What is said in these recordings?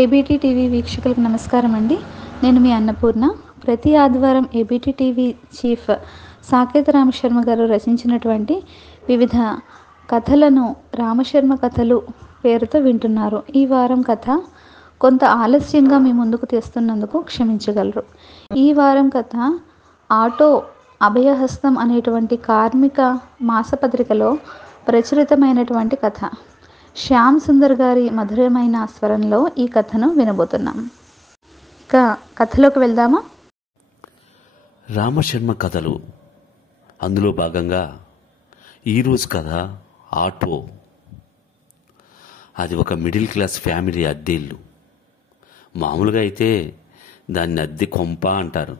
ABT TV వీక్షకులకు నమస్కారం అండి. నేను మీ అన్నపూర్ణ. ప్రతి ఆదివారం ABT TV chief Saketa Rama Sharma గారు రచించినటువంటి వివిధ కథలను రామశర్మ కథలు పేరుతో వింటున్నారు. ఈ వారం కథ కొంత ఆలస్యంగా మీ ముందుకు తెస్తున్నందుకు క్షమించగలరు. ఈ వారం కథ ఆటో అభయహస్తం అనేటువంటి కార్మిక మాసపత్రికలో ప్రచురితమైనటువంటి కథ. శ్యామ్ సుందర్ గారి మధురమైన స్వరంలో ఈ కథను వినబోతున్నాం. ఇక కథలోకి వెళ్దామా? రామశర్మ కథలు అందులో భాగంగా ఈరోజు కథ ఆటో. అది ఒక మిడిల్ క్లాస్ ఫ్యామిలీ అద్దె ఇల్లు. మామూలుగా అయితే దాన్ని అద్దె కొంప అంటారు.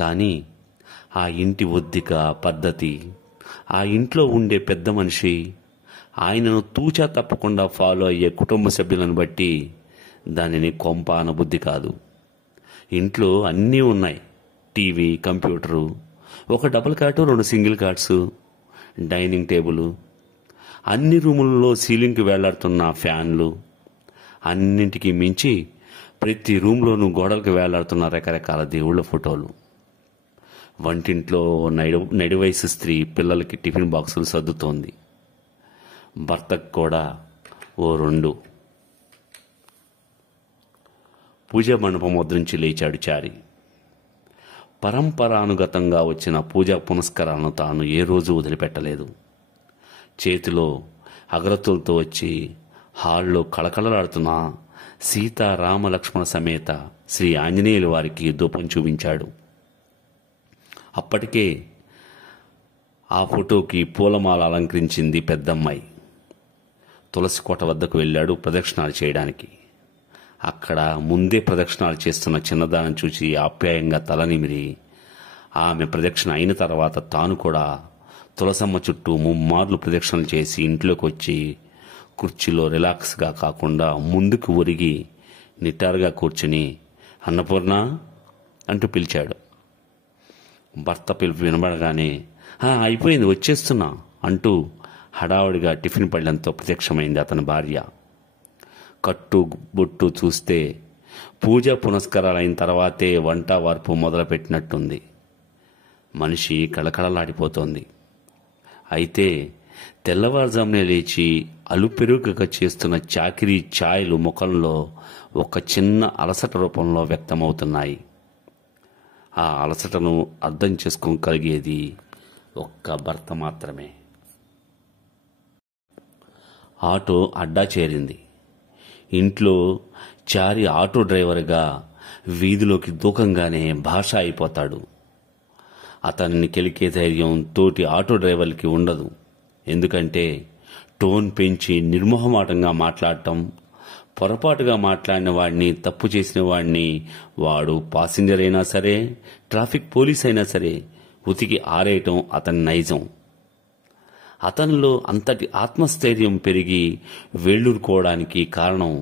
కానీ ఆ ఇంటి ఒద్దిక పద్ధతి, ఆ ఇంట్లో ఉండే పెద్ద మనిషి, ఆయనను తూచా తప్పకుండా ఫాలో అయ్యే కుటుంబ సభ్యులను బట్టి దానిని కొంప అనబుద్ధి కాదు. ఇంట్లో అన్నీ ఉన్నాయి. టీవీ, కంప్యూటరు, ఒక డబుల్ కాటు, 2 సింగిల్ కాట్స్, డైనింగ్ టేబుల్, అన్ని రూములలో సీలింగ్కి వేలాడుతున్న ఫ్యాన్లు, అన్నింటికి మించి ప్రతి రూమ్లోనూ గోడలకు వేలాడుతున్న రకరకాల దేవుళ్ళ ఫోటోలు. వంటింట్లో నడివయసు స్త్రీ పిల్లలకి టిఫిన్ బాక్సులు సర్దుతోంది. భర్తకు కూడా 2. పూజా మండపం వద్ద నుంచి లేచాడు చారి. పరంపరానుగతంగా వచ్చిన పూజా పునస్కారాలను తాను ఏ రోజు వదిలిపెట్టలేదు. చేతిలో అగరత్తులతో వచ్చి హాల్లో కళకళలాడుతున్న సీతారామ లక్ష్మణ సమేత శ్రీ ఆంజనేయుల వారికి ధూపం చూపించాడు. అప్పటికే ఆ ఫోటోకి పూలమాల అలంకరించింది పెద్దమ్మాయి. తులసి కోట వద్దకు వెళ్ళాడు ప్రదక్షిణాలు చేయడానికి. అక్కడ ముందే ప్రదక్షిణాలు చేస్తున్న చిన్నదాన్ని చూసి ఆప్యాయంగా తల నిమిరి, ఆమె ప్రదక్షిణ అయిన తర్వాత తాను కూడా తులసమ్మ చుట్టూ 3 మార్లు ప్రదక్షిణలు చేసి ఇంట్లోకి వచ్చి కుర్చీలో రిలాక్స్గా కాకుండా ముందుకు ఒరిగి నిటారుగా కూర్చుని అన్నపూర్ణ అంటూ పిలిచాడు. భర్త పిలుపు వినబడగానే అయిపోయింది వచ్చేస్తున్నా అంటూ హడావుడిగా టిఫిన్ పళ్ళెంతో ప్రత్యక్షమైంది అతని భార్య. కట్టు బొట్టు చూస్తే పూజా పునస్కారాలైన తర్వాతే వంట వార్పు మొదలుపెట్టినట్టుంది. మనిషి కళకళలాడిపోతోంది. అయితే తెల్లవారుజామునే లేచి అలుపెరుగగా చేస్తున్న చాకిరీ ఛాయలు ముఖంలో ఒక చిన్న అలసట రూపంలో వ్యక్తమవుతున్నాయి. ఆ అలసటను అర్థం చేసుకోగలిగేది ఒక్క భర్త మాత్రమే. ఆటో అడ్డా చేరింది. ఇంట్లో చారి ఆటో డ్రైవర్గా వీధిలోకి దూకంగానే భాష అయిపోతాడు. అతన్ని కెలికే ధైర్యం తోటి ఆటో డ్రైవర్లకి ఉండదు. ఎందుకంటే టోన్ పెంచి నిర్మోహమాటంగా మాట్లాడటం, పొరపాటుగా మాట్లాడిన వాడిని, తప్పు చేసిన వాడిని, వాడు పాసింజర్ అయినా సరే, ట్రాఫిక్ పోలీస్ అయినా సరే ఉతికి ఆరేయటం అతని నైజం. అతనిలో అంతటి ఆత్మస్థైర్యం పెరిగి వేళ్ళూరుకోవడానికి కారణం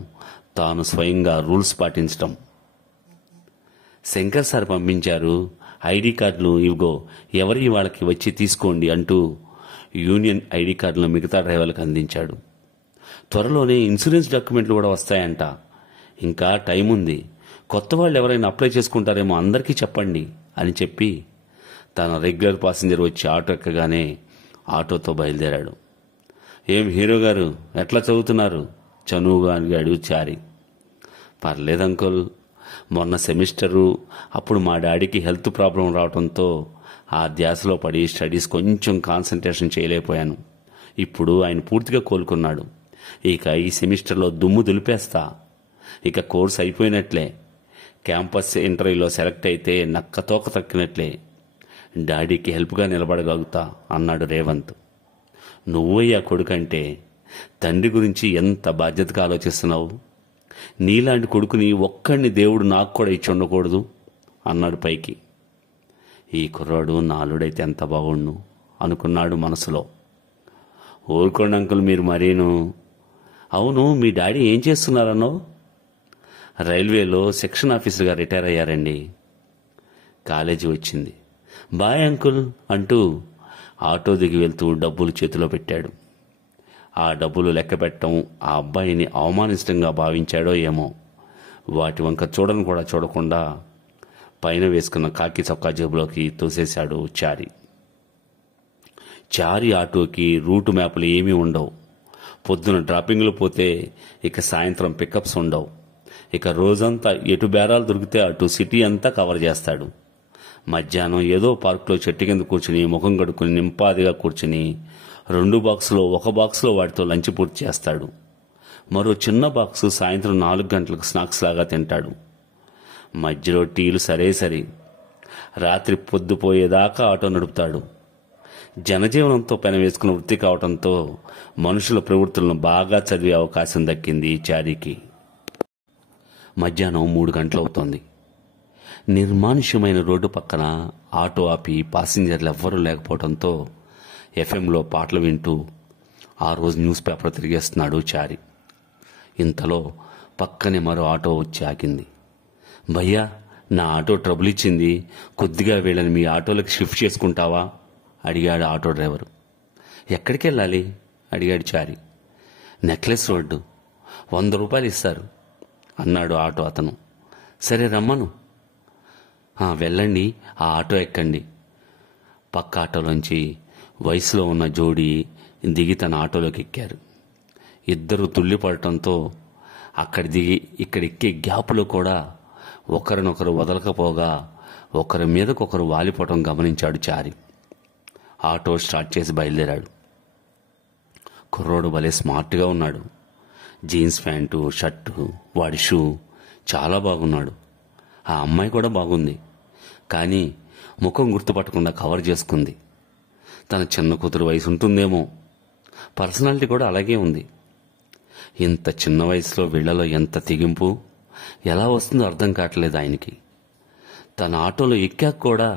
తాను స్వయంగా రూల్స్ పాటించటం. శంకర్ సార్ పంపించారు, ఐడి కార్డులు ఇవిగో, ఎవరి వాళ్ళకి వచ్చి తీసుకోండి అంటూ యూనియన్ ఐడి కార్డులను మిగతా డ్రైవర్లకు అందించాడు. త్వరలోనే ఇన్సూరెన్స్ డాక్యుమెంట్లు కూడా వస్తాయంట. ఇంకా టైం ఉంది, కొత్త వాళ్ళు ఎవరైనా అప్లై చేసుకుంటారేమో అందరికీ చెప్పండి అని చెప్పి తన రెగ్యులర్ పాసింజర్ వచ్చి ఆటో ఎక్కగానే ఆటోతో బయలుదేరాడు. ఏం హీరో గారు ఎట్లా చదువుతున్నారు? చనువుగా అడిగాడు చారి. పర్లేదు అంకుల్, మొన్న సెమిస్టరు అప్పుడు మా డాడీకి హెల్త్ ప్రాబ్లం రావడంతో ఆ ధ్యాసలో పడి స్టడీస్ కొంచెం కాన్సన్ట్రేషన్ చేయలేకపోయాను. ఇప్పుడు ఆయన పూర్తిగా కోలుకున్నాడు. ఇక ఈ సెమిస్టర్లో దుమ్ము దులిపేస్తా. ఇక కోర్స్ అయిపోయినట్లే. క్యాంపస్ ఇంటర్వ్యూలో సెలెక్ట్ అయితే నక్కతోక తక్కినట్లే. డాడీకి హెల్ప్గా నిలబడగలుగుతా అన్నాడు రేవంత్. నువ్వయ్యా కొడుకంటే తండ్రి గురించి ఎంత బాధ్యతగా ఆలోచిస్తున్నావు. నీలాంటి కొడుకుని ఒక్కడిని దేవుడు నాకు కూడా ఇచ్చి ఉండకూడదు అన్నాడు పైకి. ఈ కుర్రాడు నాలుడైతే ఎంత బాగుండు అనుకున్నాడు మనసులో. ఊరుకోండి అంకుల్ మీరు మరీను. అవును, మీ డాడీ ఏం చేస్తున్నారన్నో? రైల్వేలో సెక్షన్ ఆఫీసర్గా రిటైర్ అయ్యారండి. కాలేజీ వచ్చింది. బాయ్ అంకుల్ అంటూ ఆటో దిగి వెళ్తూ డబ్బులు చేతిలో పెట్టాడు. ఆ డబ్బులు లెక్క పెట్టడం ఆ అబ్బాయిని అవమానించడంగా భావించాడో ఏమో. వాటి వంక చూడను కూడా చూడకుండా పైన వేసుకున్న కాకి చొక్కా జేబులోకి తోసేశాడు చారి. చారి ఆటోకి రూటు మ్యాప్లు ఏమీ ఉండవు. పొద్దున డ్రాపింగ్లు పోతే ఇక సాయంత్రం పికప్స్ ఉండవు. ఇక రోజంతా ఎటు బేరాలు దొరికితే అటు సిటీ అంతా కవర్ చేస్తాడు. మధ్యాహ్నం ఏదో పార్కులో చెట్టు కింద కూర్చుని ముఖం కడుక్కుని నింపాదిగా కూర్చుని 2 బాక్సులో 1 బాక్సులో వాటితో లంచ్ పూర్తి చేస్తాడు. మరో చిన్న బాక్సు సాయంత్రం 4 గంటలకు స్నాక్స్ లాగా తింటాడు. మధ్యలో టీలు సరే. రాత్రి పొద్దుపోయేదాకా ఆటో నడుపుతాడు. జనజీవనంతో పెనవేసుకున్న వృత్తి కావడంతో మనుషుల ప్రవృత్తులను బాగా చదివే అవకాశం దక్కింది చారికి. మధ్యాహ్నం 3 గంటలవుతోంది. నిర్మానుష్యమైన రోడ్డు పక్కన ఆటో ఆపి పాసింజర్లు ఎవ్వరూ లేకపోవడంతో ఎఫ్ఎంలో పాటలు వింటూ ఆ రోజు న్యూస్ పేపర్ తిరిగేస్తున్నాడు చారి. ఇంతలో పక్కనే మరో ఆటో వచ్చి ఆగింది. భయ్యా, నా ఆటో ట్రబుల్ ఇచ్చింది, కొద్దిగా వీళ్ళని మీ ఆటోలకు షిఫ్ట్ చేసుకుంటావా అడిగాడు ఆటో డ్రైవరు. ఎక్కడికి వెళ్ళాలి అడిగాడు చారి. నెక్లెస్ రోడ్డు, 100 రూపాయలు ఇస్తారు అన్నాడు ఆటో అతను. సరే రమ్మను. వెళ్ళండి, ఆ ఆటో ఎక్కండి. పక్క ఆటోలోంచి వయసులో ఉన్న జోడీ దిగి తన ఆటోలోకి ఎక్కారు. ఇద్దరు తుళ్ళిపడటంతో అక్కడి దిగి ఇక్కడ ఎక్కే గ్యాపులో కూడా ఒకరినొకరు వదలకపోగా ఒకరి మీదకొకరు వాలిపోవటం గమనించాడు చారి. ఆటో స్టార్ట్ చేసి బయలుదేరాడు. కుర్రోడు భలే స్మార్ట్గా ఉన్నాడు. జీన్స్ ప్యాంటు, షర్టు, వాడి షూ చాలా బాగున్నాడు. ఆ అమ్మాయి కూడా బాగుంది, కానీ ముఖం గుర్తుపట్టకుండా కవర్ చేసుకుంది. తన చిన్న కూతురు వయసు ఉంటుందేమో. పర్సనాలిటీ కూడా అలాగే ఉంది. ఇంత చిన్న వయసులో వీళ్లలో ఎంత తెగింపు ఎలా వస్తుందో అర్థం కావట్లేదు ఆయనకి. తన ఆటోలో ఎక్కాక కూడా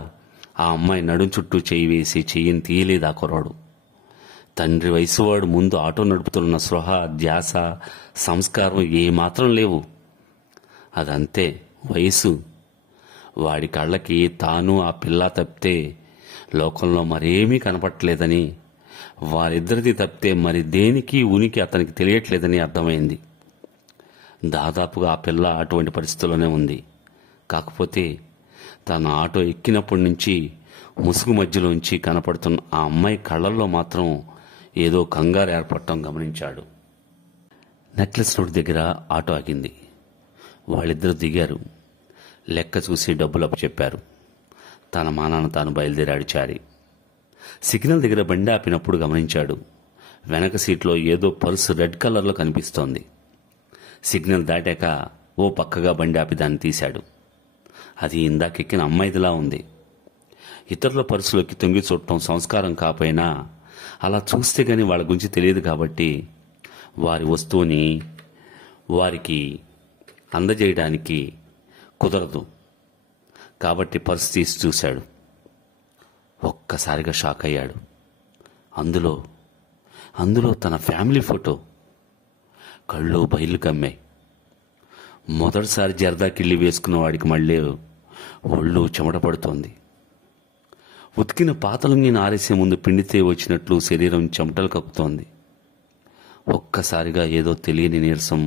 ఆ అమ్మాయి నడుం చుట్టూ చేయి వేసి చెయ్యిని తీయలేదు ఆ కుర్రాడు. తండ్రి వయసువాడు ముందు ఆటో నడుపుతున్న స్పృహ, ధ్యాస, సంస్కారం ఏమాత్రం లేవు. అదంతే వయసు. వాడి కళ్ళకి తాను ఆ పిల్ల తప్పితే లోకంలో మరేమీ కనపట్టలేదని, వారిద్దరిది తప్పితే మరి దేనికి ఉనికి అతనికి తెలియట్లేదని అర్థమైంది. దాదాపుగా ఆ పిల్ల అటువంటి పరిస్థితుల్లోనే ఉంది. కాకపోతే తన ఆటో ఎక్కినప్పటి నుంచి ముసుగు మధ్యలోంచి కనపడుతున్న ఆ అమ్మాయి కళ్ళల్లో మాత్రం ఏదో కంగారు ఏర్పడటం గమనించాడు. నెక్లెస్ రోడ్ దగ్గర ఆటో ఆగింది. వాళ్ళిద్దరూ దిగారు. లెక్క చూసి డబ్బులు అప్పచెప్పారు. తన మానాన తాను బయలుదేరాడు చారి. సిగ్నల్ దగ్గర బండి ఆపినప్పుడు గమనించాడు, వెనక సీట్లో ఏదో పర్సు రెడ్ కలర్లో కనిపిస్తోంది. సిగ్నల్ దాటాక ఓ పక్కగా బండి ఆపి దాన్ని తీశాడు. అది ఇందాకెక్కిన అమ్మాయిదిలా ఉంది. ఇతరుల పర్సులోకి తొంగి చూడటం సంస్కారం కాపోయినా అలా చూస్తే గాని వాళ్ళ గురించి తెలియదు కాబట్టి వారి వస్తువుని వారికి అందజేయడానికి కుదరదు. కాబట్టి పర్సు తీసి చూశాడు. ఒక్కసారిగా షాక్ అయ్యాడు. అందులో తన ఫ్యామిలీ ఫోటో. కళ్ళు బయలు కమ్మాయి. మొదటిసారి జర్దా కిళ్ళి వేసుకున్న వాడికి మళ్ళీ ఒళ్ళు చెమట పడుతోంది. ఉతికిన పాతలుంగిన ఆరేసే ముందు పిండితే వచ్చినట్లు శరీరం చెమటలు కక్కుతోంది. ఒక్కసారిగా ఏదో తెలియని నీరసం,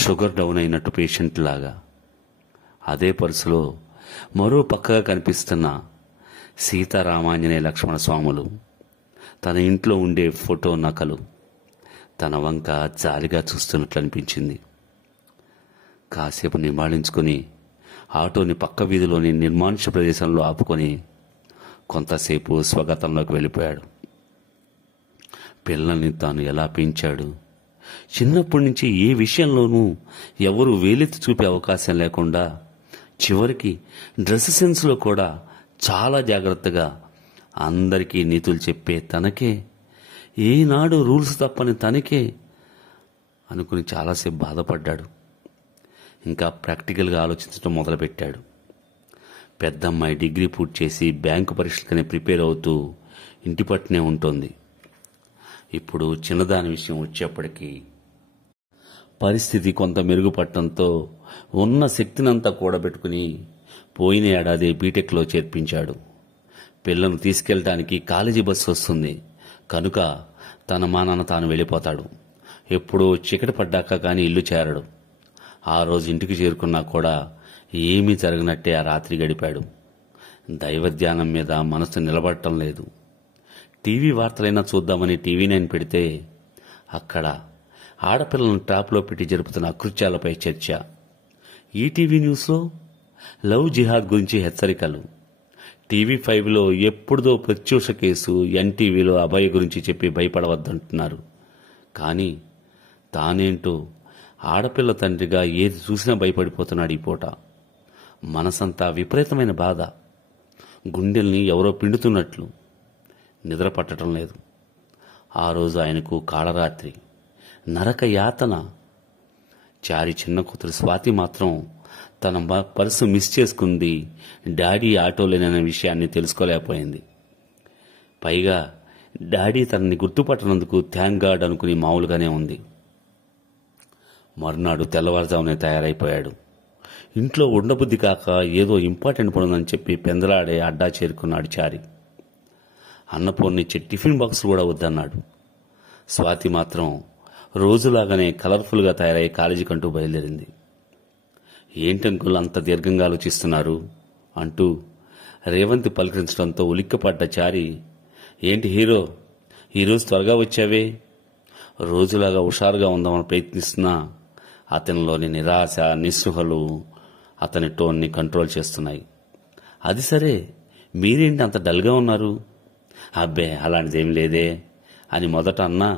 షుగర్ డౌన్ అయినట్టు పేషెంట్ లాగా. అదే పర్సులో మరో పక్కగా కనిపిస్తున్న సీతారామాంజనేయ లక్ష్మణ స్వాములు, తన ఇంట్లో ఉండే ఫోటో నకలు తన వంక జాలిగా చూస్తున్నట్లు అనిపించింది. కాసేపు నివాళించుకుని ఆటోని పక్క వీధిలోని నిర్మానుష్య ప్రదేశంలో ఆపుకొని కొంతసేపు స్వగతంలోకి వెళ్ళిపోయాడు. పిల్లల్ని తాను ఎలా పెంచాడు. చిన్నప్పటి నుంచి ఏ విషయంలోనూ ఎవరు వేలెత్తి చూపే అవకాశం లేకుండా చివరికి డ్రెస్ సెన్స్లో కూడా చాలా జాగ్రత్తగా అందరికీ నీతులు చెప్పే తనకే, ఏనాడు రూల్స్ తప్పని తనకే అనుకుని చాలాసేపు బాధపడ్డాడు. ఇంకా ప్రాక్టికల్గా ఆలోచించడం మొదలుపెట్టాడు. పెద్దమ్మాయి డిగ్రీ పూర్తి చేసి బ్యాంకు పరీక్షలకనే ప్రిపేర్ అవుతూ ఇంటి పట్టునే ఉంటుంది. ఇప్పుడు చిన్నదాని విషయం వచ్చేప్పటికీ పరిస్థితి కొంత మెరుగుపడటంతో ఉన్న శక్తినంతా కూడబెట్టుకుని పోయిన ఏడాది బీటెక్లో చేర్పించాడు. పిల్లను తీసుకెళ్ళటానికి కాలేజీ బస్సు వస్తుంది కనుక తన మానాన తాను వెళ్ళిపోతాడు. ఎప్పుడో చీకటి పడ్డాక కానీ ఇల్లు చేరడు. ఆ రోజు ఇంటికి చేరుకున్నా కూడా ఏమీ జరగనట్టే ఆ రాత్రి గడిపాడు. దైవధ్యానం మీద మనసు నిలబడటం లేదు. టీవీ వార్తలైనా చూద్దామని టీవీ నైన్ పెడితే అక్కడ ఆడపిల్లలను ట్రాప్లో పెట్టి జరుపుతున్న అకృత్యాలపై చర్చ. ఈటీవీ న్యూస్లో లవ్ జిహాద్ గురించి హెచ్చరికలు. టీవీ5లో ఎప్పుడుదో ప్రత్యూష కేసు, ఎన్టీవీలో అభయ్ గురించి చెప్పి భయపడవద్దంటున్నారు. కానీ తానేంటో ఆడపిల్ల తండ్రిగా ఏది చూసినా భయపడిపోతున్నాడు ఈ పూట. మనసంతా విపరీతమైన బాధ. గుండెల్ని ఎవరో పిండుతున్నట్లు. నిద్ర పట్టడం లేదు. ఆ రోజు ఆయనకు కాళరాత్రి, నరక యాతన. చారి చిన్న కూతురు స్వాతి మాత్రం తన పర్సు మిస్ చేసుకుంది, డాడీ ఆటోలేననే విషయాన్ని తెలుసుకోలేకపోయింది. పైగా డాడీ తనని గుర్తుపట్టనందుకు థ్యాంక్ గాడ్ అనుకుని మామూలుగానే ఉంది. మర్నాడు తెల్లవారుజామునే తయారైపోయాడు. ఇంట్లో ఉండబుద్ధి కాక ఏదో ఇంపార్టెంట్ పనుందని చెప్పి పెందలాడే అడ్డా చేరుకున్నాడు చారి. అన్నపూర్ణిచ్చే టిఫిన్ బాక్స్ కూడా వద్దన్నాడు. స్వాతి మాత్రం రోజులాగానే కలర్ఫుల్గా తయారై కాలేజీకంటూ బయలుదేరింది. ఏంటంకుల్ అంత దీర్ఘంగా ఆలోచిస్తున్నారు అంటూ రేవంతి పలకరించడంతో ఉలిక్కిపడ్డ చారి, ఏంటి హీరో, ఈరోజు త్వరగా వచ్చావే? రోజులాగా హుషారుగా ఉందామని ప్రయత్నిస్తున్నా అతనిలోని నిరాశ, నిస్పృహలు అతని టోన్ని కంట్రోల్ చేస్తున్నాయి. అది సరే, మీరేంటి అంత డల్గా ఉన్నారు? అబ్బే అలాంటిదేం లేదే అని మొదట అన్నా,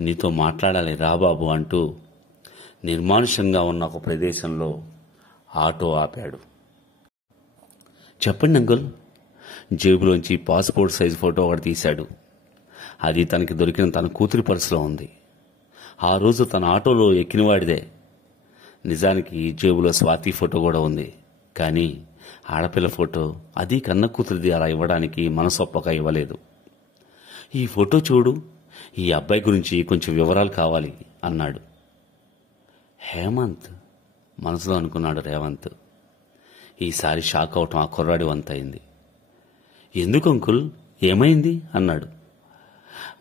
నీతో మాట్లాడాలి రాబాబు అంటూ నిర్మానుషంగా ఉన్న ఒక ప్రదేశంలో ఆటో ఆపాడు. చెప్పండి అంకుల్. జేబులోంచి పాస్పోర్ట్ సైజ్ ఫోటో ఒకటి తీశాడు. అది తనకి దొరికిన తన కూతురి పర్సులో ఉంది. ఆ రోజు తన ఆటోలో ఎక్కినవాడిదే. నిజానికి జేబులో స్వాతి ఫోటో కూడా ఉంది. కానీ ఆడపిల్ల ఫోటో, అది కన్న కూతురిది, అలా ఇవ్వడానికి మనసొప్పక ఇవ్వలేదు. ఈ ఫోటో చూడు, ఈ అబ్బాయి గురించి కొంచెం వివరాలు కావాలి అన్నాడు. హేమంత్ మనసులో అనుకున్నాడు రేవంత్. ఈసారి షాక్ అవటం ఆ కుర్రాడి వంతైంది. ఎందుకు అంకుల్, ఏమైంది అన్నాడు.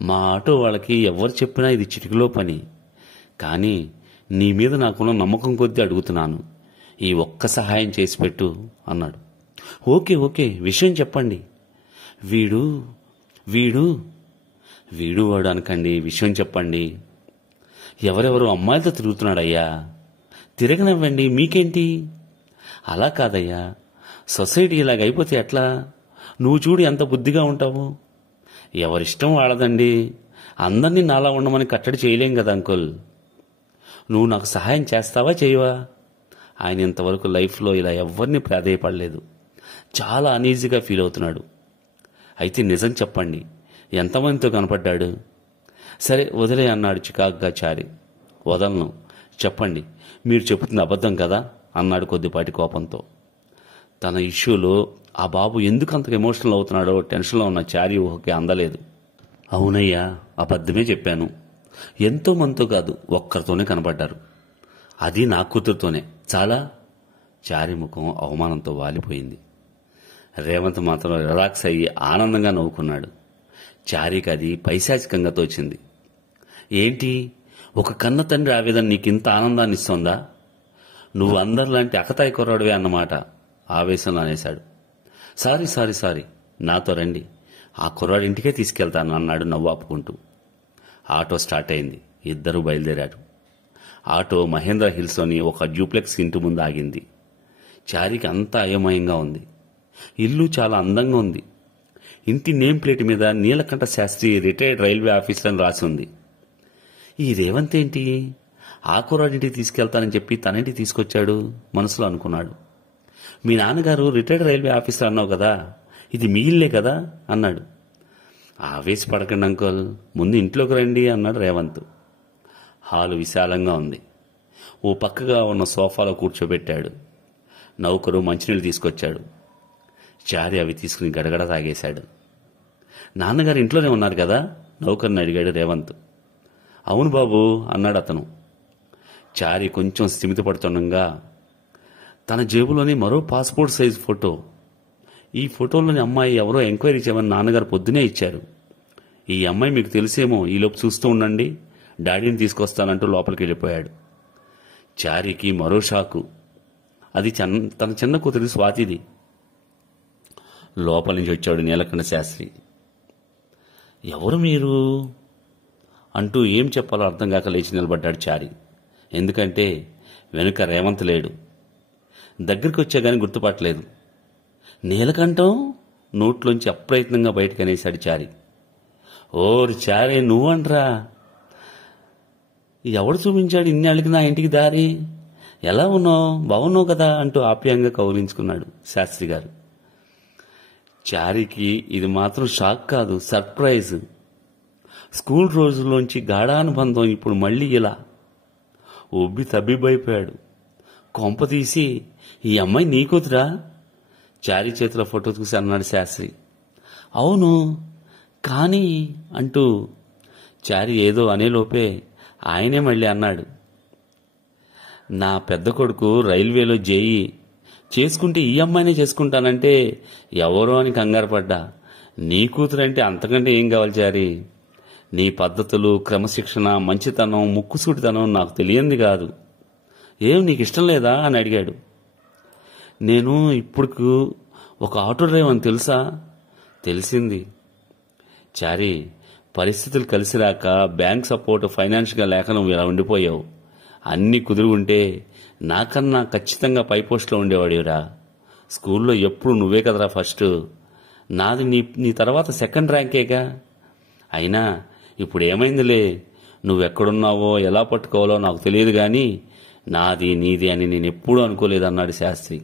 మా ఆటో వాళ్ళకి ఎవరు చెప్పినా ఇది చిటికలో పని. కానీ నీ మీద నాకున్న నమ్మకం కొద్దీ అడుగుతున్నాను. ఈ ఒక్క సహాయం చేసి పెట్టు అన్నాడు. ఓకే ఓకే, విషయం చెప్పండి. వీడు వీడు వీడు వాడు అనకండి, విషయం చెప్పండి. ఎవరెవరు అమ్మాయిలతో తిరుగుతున్నాడయ్యా. తిరగనివ్వండి, మీకేంటి? అలా కాదయ్యా, సొసైటీ ఇలాగైపోతే ఎట్లా? నువ్వు చూడు ఎంత బుద్ధిగా ఉంటావు. ఎవరిష్టం వాళ్ళదండి. అందరినీ నాలా ఉండమని కట్టడి చేయలేం కదా అంకుల్. నువ్వు నాకు సహాయం చేస్తావా చేయవా? ఆయన ఇంతవరకు లైఫ్లో ఇలా ఎవరిని ప్రాధేయపడలేదు. చాలా అనీజీగా ఫీల్ అవుతున్నాడు. అయితే నిజం చెప్పండి, ఎంతమందితో కనపడ్డాడు? సరే వదిలే అన్నాడు చికాకుగా చారి. వదలను, చెప్పండి. మీరు చెబుతుంది అబద్ధం కదా అన్నాడు కొద్దిపాటి కోపంతో. తన ఇష్యూలో ఆ బాబు ఎందుకు అంత ఎమోషనల్ అవుతున్నాడో టెన్షన్లో ఉన్న చారి ఊహకి అందలేదు. అవునయ్యా, అబద్ధమే చెప్పాను. ఎంతో మందితో కాదు, ఒక్కరితోనే కనపడ్డారు. అది నా కూతురుతోనే. చాలా. చారి ముఖం అవమానంతో వాలిపోయింది. రేవంత్ మాత్రం రిలాక్స్ అయ్యి ఆనందంగా నవ్వుకున్నాడు. చారికి అది పైశాచికంగా తోచింది. ఏంటి, ఒక కన్న తండ్రి ఆవేదన నీకింత ఆనందాన్ని ఇస్తోందా? నువ్వు అందరిలాంటి అకతాయి కుర్రాడువే అన్నమాట ఆవేశంలో అనేశాడు. సారీ సారీ సారీ, నాతో రండి, ఆ కుర్రాడి ఇంటికే తీసుకెళ్తాను అన్నాడు నవ్వాపుకుంటూ. ఆటో స్టార్ట్ అయింది. ఇద్దరూ బయలుదేరారు. ఆటో మహేంద్ర హిల్స్లోని ఒక డ్యూప్లెక్స్ ఇంటి ముందు ఆగింది. చారికి అంతా అయోమయంగా ఉంది. ఇల్లు చాలా అందంగా ఉంది. ఇంటి నేమ్ ప్లేట్ మీద Neelakantha Shastri retired railway officer అని రాసి ఉంది. ఈ రేవంత్ ఏంటి ఆ కుర్రాడింటికి తీసుకెళ్తానని చెప్పి తనింటికి తీసుకొచ్చాడు మనసులో అనుకున్నాడు. మీ నాన్నగారు రిటైర్డ్ రైల్వే ఆఫీసర్ అన్నావు కదా, ఇది మీ ఇల్లే కదా అన్నాడు. ఆవేశపడకండి అంకుల్, ముందు ఇంట్లోకి రండి అన్నాడు రేవంత్. హాలు విశాలంగా ఉంది. ఓ పక్కగా ఉన్న సోఫాలో కూర్చోబెట్టాడు. నౌకరు మంచినీళ్ళు తీసుకొచ్చాడు. చారి అవి తీసుకుని గడగడ తాగేశాడు. నాన్నగారు ఇంట్లోనే ఉన్నారు కదా నౌకర్ని అడిగాడు రేవంత్. అవును బాబు అన్నాడు అతను. చారి కొంచెం స్థిమితపడుతుండగా తన జేబులోని మరో పాస్పోర్ట్ సైజ్ ఫోటో. ఈ ఫోటోలోని అమ్మాయి ఎవరో ఎంక్వైరీ చేయమని నాన్నగారు పొద్దునే ఇచ్చారు. ఈ అమ్మాయి మీకు తెలిసేమో, ఈలోపు చూస్తూ ఉండండి, డాడీని తీసుకొస్తానంటూ లోపలికి వెళ్ళిపోయాడు. చారికి మరో షాకు. అది తన చిన్న కూతురి స్వాతిది. లోపల నుంచి వచ్చాడు నీలకంఠ శాస్త్రి. ఎవరు మీరు అంటూ ఏం చెప్పాలో అర్థం కాక లేచి నిలబడ్డాడు చారి. ఎందుకంటే వెనుక రేవంత్ లేడు. దగ్గరికి వచ్చా గాని గుర్తుపట్టలేదు. నీలకంఠం నోట్లోంచి అప్రయత్నంగా బయటకు అనేశాడు చారి. ఓరి చారే, నువ్వంట్రా? ఎవడు చూపించాడు ఇన్నేళ్ళకి నా ఇంటికి దారి? ఎలా ఉన్నావు? బాగున్నావు కదా అంటూ ఆప్యాయంగా కౌలించుకున్నాడు శాస్త్రి గారు. చారికి ఇది మాత్రం షాక్ కాదు, సర్ప్రైజ్. స్కూల్ రోజుల్లోంచి గాఢానుబంధం ఇప్పుడు మళ్లీ ఇలా. ఉబ్బి తబ్బిబ్బైపోయాడు. కొంప తీసి ఈ అమ్మాయి నీ కూతురా? చారి చేతిలో ఫోటో చూసి అన్నాడు శాస్త్రి. అవును, కానీ అంటూ చారి ఏదో అనేలోపే ఆయనే మళ్ళీ అన్నాడు, నా పెద్ద కొడుకు రైల్వేలో జేఈ, చేసుకుంటే ఈ అమ్మాయినే చేసుకుంటానంటే ఎవరో అని కంగారు పడ్డా. నీ కూతురంటే అంతకంటే ఏం కావాలి చారి? నీ పద్ధతులు, క్రమశిక్షణ, మంచితనం, ముక్కుసూటితనం నాకు తెలియంది కాదు. ఏం నీకు ఇష్టం లేదా అని అడిగాడు. నేను ఇప్పుడు ఒక ఆటో డ్రైవర్ అని తెలుసా? తెలిసింది. చారి, పరిస్థితులు కలిసి రాక బ్యాంక్ సపోర్ట్ ఫైనాన్షియల్గా లేక నువ్వు ఇలా ఉండిపోయావు. అన్నీ కుదిరి ఉంటే నాకన్నా ఖచ్చితంగా పై పోస్టులో ఉండేవాడిరా. స్కూల్లో ఎప్పుడు నువ్వే కదరా ఫస్ట్. నాది నీ తర్వాత సెకండ్ ర్యాంకేగా. అయినా ఇప్పుడు ఏమైందిలే, నువ్వెక్కడున్నావో ఎలా పట్టుకోవాలో నాకు తెలియదు గాని నాది నీది అని నేను ఎప్పుడూ అనుకోలేదన్నాడు శాస్త్రి.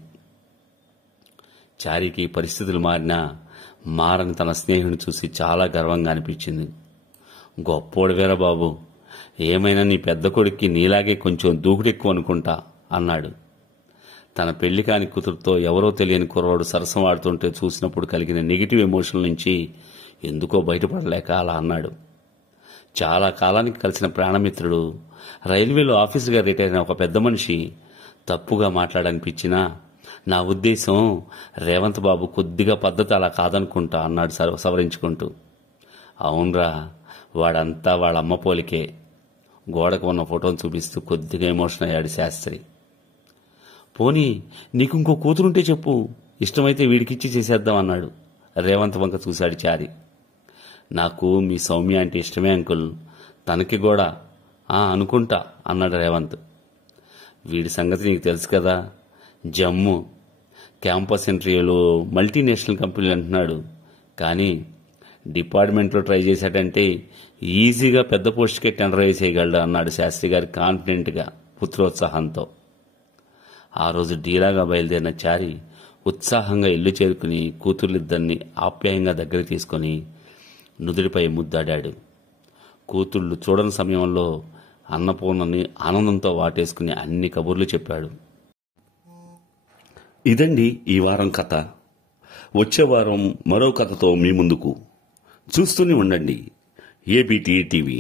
చారికి పరిస్థితులు మారని తన స్నేహితుని చూసి చాలా గర్వంగా అనిపించింది. గొప్పోడివేరా బాబు, ఏమైనా నీ పెద్ద కొడుక్కి నీలాగే కొంచెం దూకుడెక్కువ అనుకుంటా అన్నాడు. తన పెళ్లి కాని కూతురుతో ఎవరో తెలియని కుర్రాడు సరసం ఆడుతుంటే చూసినప్పుడు కలిగిన నెగిటివ్ ఎమోషన్ నుంచి ఎందుకో బయటపడలేక అలా అన్నాడు. చాలా కాలానికి కలిసిన ప్రాణమిత్రుడు, రైల్వేలో ఆఫీసర్గా రిటైర్ అయిన ఒక పెద్ద మనిషి తప్పుగా మాట్లాడనిపించినా నా ఉద్దేశం రేవంత్ బాబు కొద్దిగా పద్ధతి అలా కాదనుకుంటా అన్నాడు సవరించుకుంటూ. అవునరా, వాడంతా వాళ్ళ అమ్మ పోలికే. గోడకు ఉన్న ఫోటోను చూపిస్తూ కొద్దిగా ఎమోషన్ అయ్యాడు శాస్త్రి. పోనీ నీకు ఇంకో కూతురుంటే చెప్పు, ఇష్టమైతే వీడికిచ్చి చేసేద్దాం అన్నాడు. రేవంత్ వంక చూశాడు చారి. నాకు మీ సౌమ్య అంటే ఇష్టమే అంకుల్, తనకి కూడా అనుకుంటా అన్నాడు రేవంత్. వీడి సంగతి నీకు తెలుసు కదా, జమ్ము క్యాంపస్ ఇంటర్వ్యూలో మల్టీనేషనల్ కంపెనీలు అంటున్నాడు. కానీ డిపార్ట్మెంట్లో ట్రై చేశాడంటే ఈజీగా పెద్ద పోస్టుకే టెండర్ వేసేయగలడు అన్నాడు శాస్త్రి గారి కాన్ఫిడెంట్గా, పుత్రోత్సాహంతో. ఆ రోజు డీరాగా బయలుదేరిన చారి ఉత్సాహంగా ఇల్లు చేరుకుని కూతుర్లిద్దరిని ఆప్యాయంగా దగ్గర తీసుకుని నుదుడిపై ముద్దాడాడు. కూతుళ్లు చూడని సమయంలో అన్నపూర్ణని ఆనందంతో వాటేసుకుని అన్ని కబుర్లు చెప్పాడు. ఇదండి ఈ వారం కథ. వచ్చే వారం మరో కథతో మీ ముందుకు. చూస్తూనే ఉండండి ఏబీటీ టీవీ.